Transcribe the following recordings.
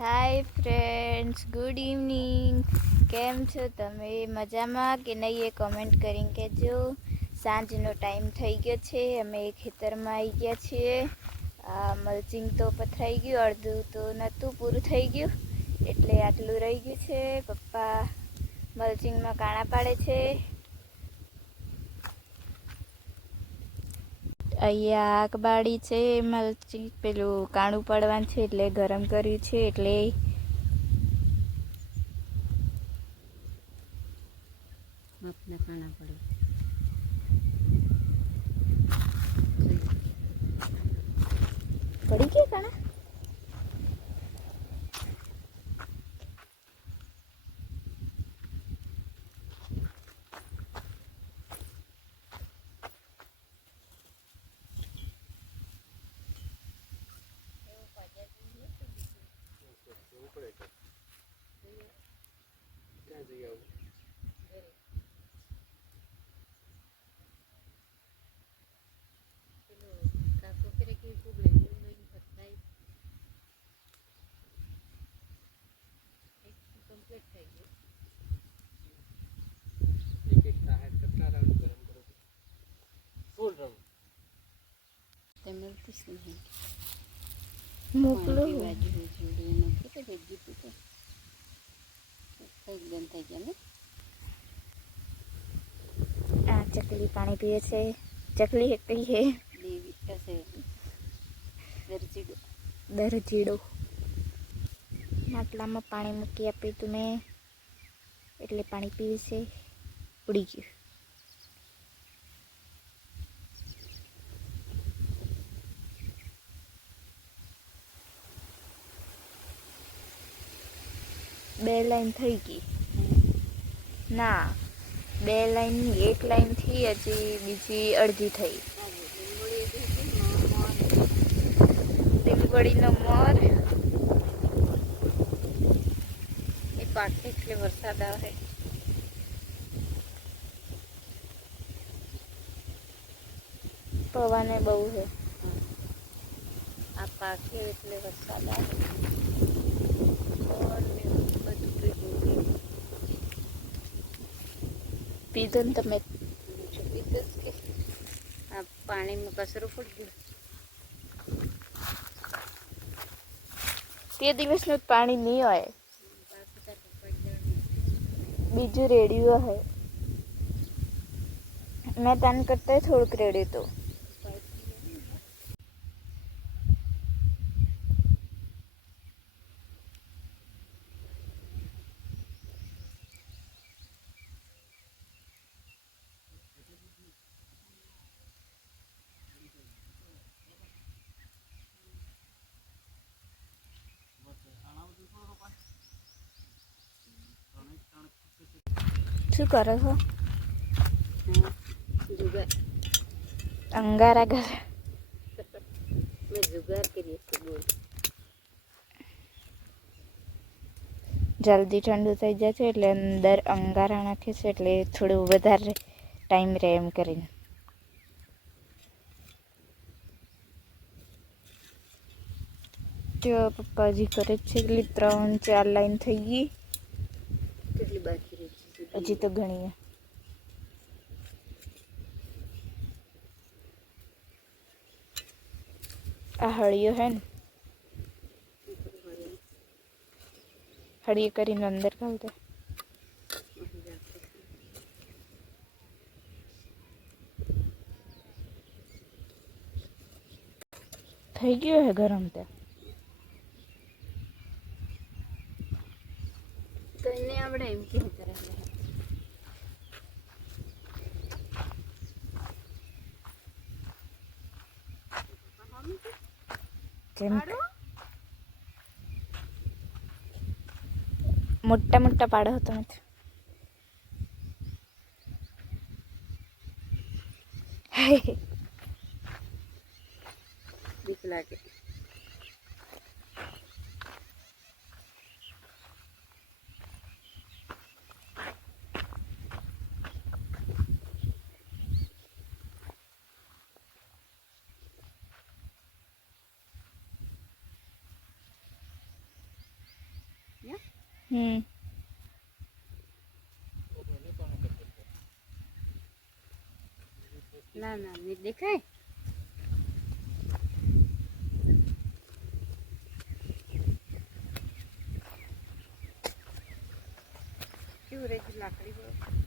Hi friends, good evening. કેમ છો તમે? મજામાં કે નહીં એ કમેન્ટ કરીને કહેજો. સાંજનો ટાઈમ થઈ ગયો છે, અમે ખેતરમાં આવી ગયા છીએ. મલ્ચિંગ તો પથરાઈ ગયું, અડધું તો નહોતું પૂરું થઈ ગયું, એટલે આટલું રહી ગયું છે. પપ્પા મલ્ચિંગમાં કાણા પાડે છે. અહીંયા આગ બાળી છે, મલ્ચિંગ પેલું કાણું પાડવાનું છે એટલે ગરમ કર્યું છે, એટલે બાપના ખાના પડે પડી ગયા કાણા. મોકલો. આ ચકલી પાણી પીએ છે. ચકલી એકલી છે. દરજીડો માટલામાં પાણી મૂકી આપ્યું તું મેં, એટલે પાણી પીવે છે. ઉડી ગયું. બે લાઈન થઈ ગઈ. ના, બે લાઈનની એક લાઈન થી હજી બીજી અડધી થઈ. લીંબડીનો મોર એ પાકે એટલે વરસાદ આવે. પવને બહુ છે. આ પાકે એટલે વરસાદ આવે. પીધું ને તમે? આ પાણીમાં કચરો પડી ગયો. તે દિવસનું પાણી નહીં હોય, બીજું રેડિયું હોય. મેં તાન કરતા થોડુંક રેડ્યું હતું. શું કરો છો? જુગાર અંગારા ઘર. મેં જુગાર કરીએ છીએ. બોલ. જલ્દી ઠંડુ થઈ જાય છે એટલે અંદર અંગારા નાખે છે, એટલે થોડું વધારે ટાઈમ રહે એમ કરીને. તો પપ્પાજી કરે છે. એટલી 3-4 લાઈન થઈ ગઈ. કેટલી બાકી રહી છે? હજી તો ઘણી. આ હળિયો હે ને, હળિયો કરીને અંદર ઘાલ દે. થઈ ગયો હે ગરમ તે. તો એને આપણે એમ કેમ કરે? મોટા મોટા પાડો હતો નથી. બીક લાગે. હમ ના ના નહીં દેખાય. કેવું રહે છે લાકડી પર?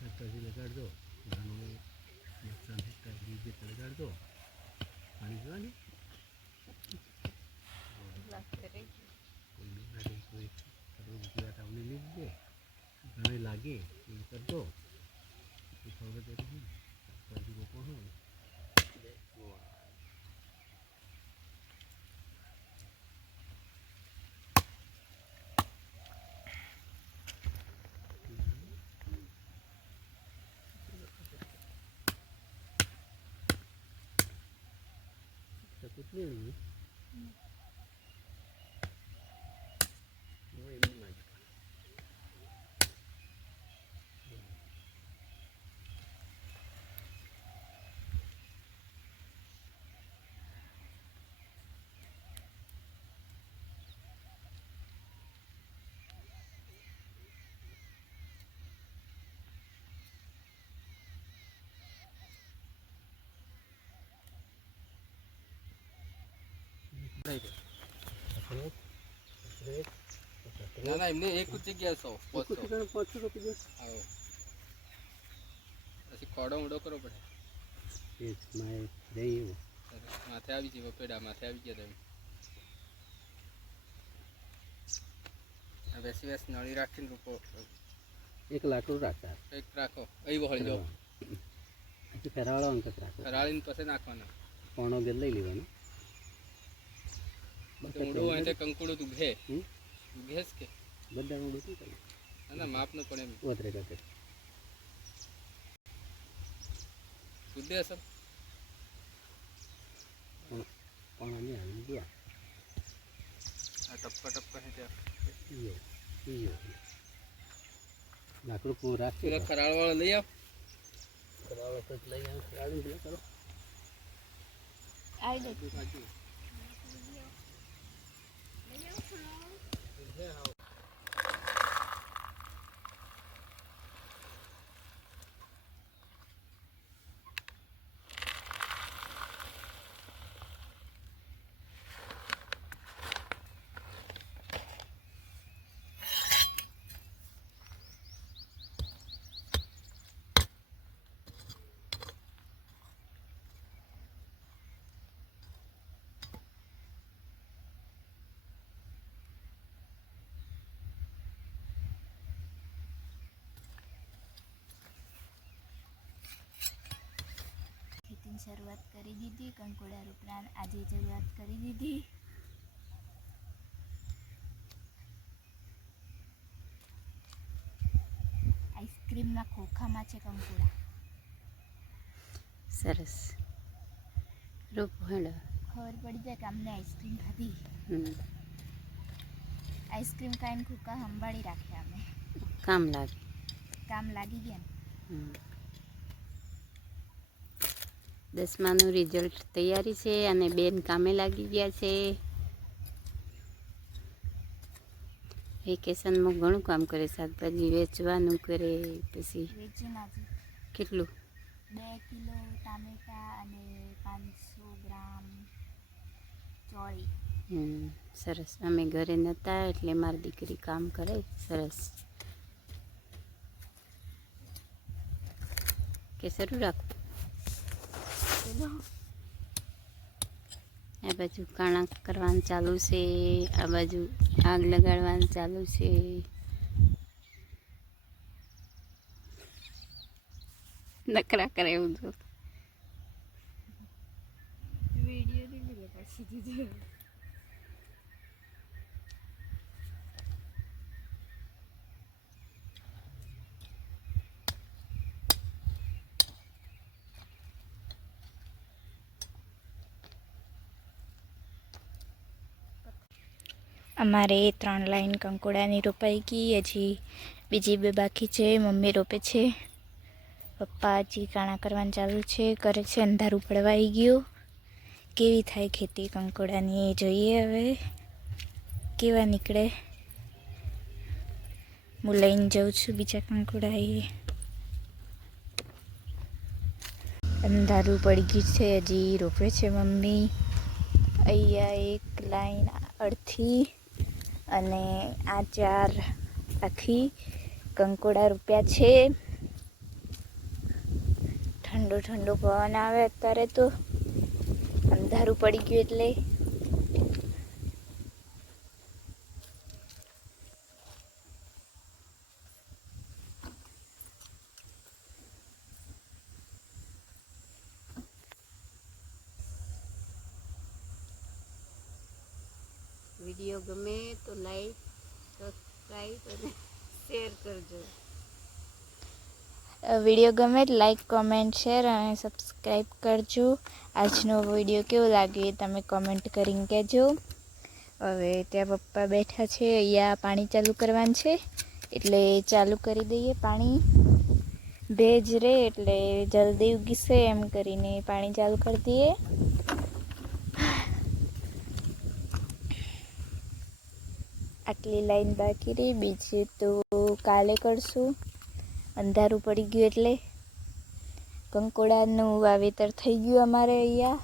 શાકભાજી લગાડજો, ઘણું મરચાં શાકભાજી જે લગાડજો, પાણી જોવાની કોઈ બીમારી કોઈ જરૂરિયાત આવને લીધે ઘણે લાગે એ કરજો. એ ખબર નથી શાકભાજી લોકો હોય કેટલી ના ના એમને એક જ જગ્યાએ 100 500 રૂપિયા આવો પછી ખોડો ઊંડો કરવો પડે. એ મારે જઈએ માથે આવી જઈએ પેડા માથે આવી ગયા તમે બેસી બેસ નળી રાખીને રૂપો એક લાકડું રાખતા એક રાખો અહીં વળી જાઓ ફેરાવાળો અંક રાખો ફરાળીને પછી નાખવાના પોણો ગેલ લઈ લેવાનો ઊંડું હોય તો કંકુડું ઉઘે ઉઘેસ કે બધા ઊંડું શું કરે ના માપ નું પડે એમ ઓતરે કરતે શુદ્ધ અસર પોણો નહીં આવી ગયા આ ટપકા ટપકા હે ત્યાં લાકડું પૂરું રાખશે પેલા ફરાળ વાળો લઈ આવ ફરાવાળો તો લઈ આવ ફરાળી પેલા કરો આવી દે શરૂઆત કરી દીધી કંકોડા રોપણા આજે શરૂઆત કરી દીધી આઈસ્ક્રીમના ખોખામાં છે કંકોડા સરસ રૂપ હેડો ખબર પડી જાય કે અમને આઈસ્ક્રીમ ખાધી આઈસ્ક્રીમ ખાઈને ખોખા સંભાળી રાખ્યા અમે કામ લાગે કામ લાગી ગયા ને 10માનું રિઝલ્ટ તૈયારી છે અને બેન કામે લાગી ગયા છે. વેકેશનમાં ઘણું કામ કરે, શાકભાજી વેચવાનું કરે, પછી વેચી નાખી કેટલું 2 કિલો ટામેટા અને 500 ગ્રામ ચોળી. સરસ. અમે ઘરે નહોતા એટલે મારી દીકરી કામ કરે. સરસ. કે શરૂ રાખો. આ બાજુ કાણા કરવાનું ચાલુ છે, આ બાજુ આગ લગાડવાનું ચાલુ છે. નકરા કરે એવું તો વિડીયો નહીં લે પછી દીધું. અમારે 3 લાઈન કંકોડાની રોપાઈ ગઈ, હજી બીજી 2 બાકી છે. મમ્મી રોપે છે, પપ્પા હજી કાણા કરવાનું ચાલુ છે, કરે છે. અંધારું પડવાઈ ગયું. કેવી થાય ખેતી કંકોડાની એ જોઈએ હવે કેવા નીકળે. હું લઈને જાઉં છું બીજા કંકોડા. એ અંધારું પડી ગયું છે, હજી રોપે છે મમ્મી. અહીંયા 1 લાઈન અડધી અને આ 4 આખી કંકોડા રોપ્યા છે. ઠંડો ઠંડો પવન આવે અત્યારે તો, અંધારું પડી ગયું એટલે. વિડીયો ગમે તો લાઈક, સબસ્ક્રાઈબ અને શેર કરજો. વિડીયો ગમે લાઈક, કોમેન્ટ, શેર અને સબસ્ક્રાઈબ કરજો. આજનો વિડીયો કેવો લાગે એ તમે કોમેન્ટ કરીને કહેજો. હવે ત્યાં પપ્પા બેઠા છે, અહીંયા પાણી ચાલુ કરવાનું છે એટલે ચાલુ કરી દઈએ. પાણી ભેજ રહે એટલે જલ્દી ઉગીશે એમ કરીને પાણી ચાલુ કરી દઈએ. આટલી લાઈન બાકી રહી, બીજી તો કાલે કરશું. અંધારું પડી ગયું એટલે કંકોડાનું વાવેતર થઈ ગયું અમારે અહીંયા.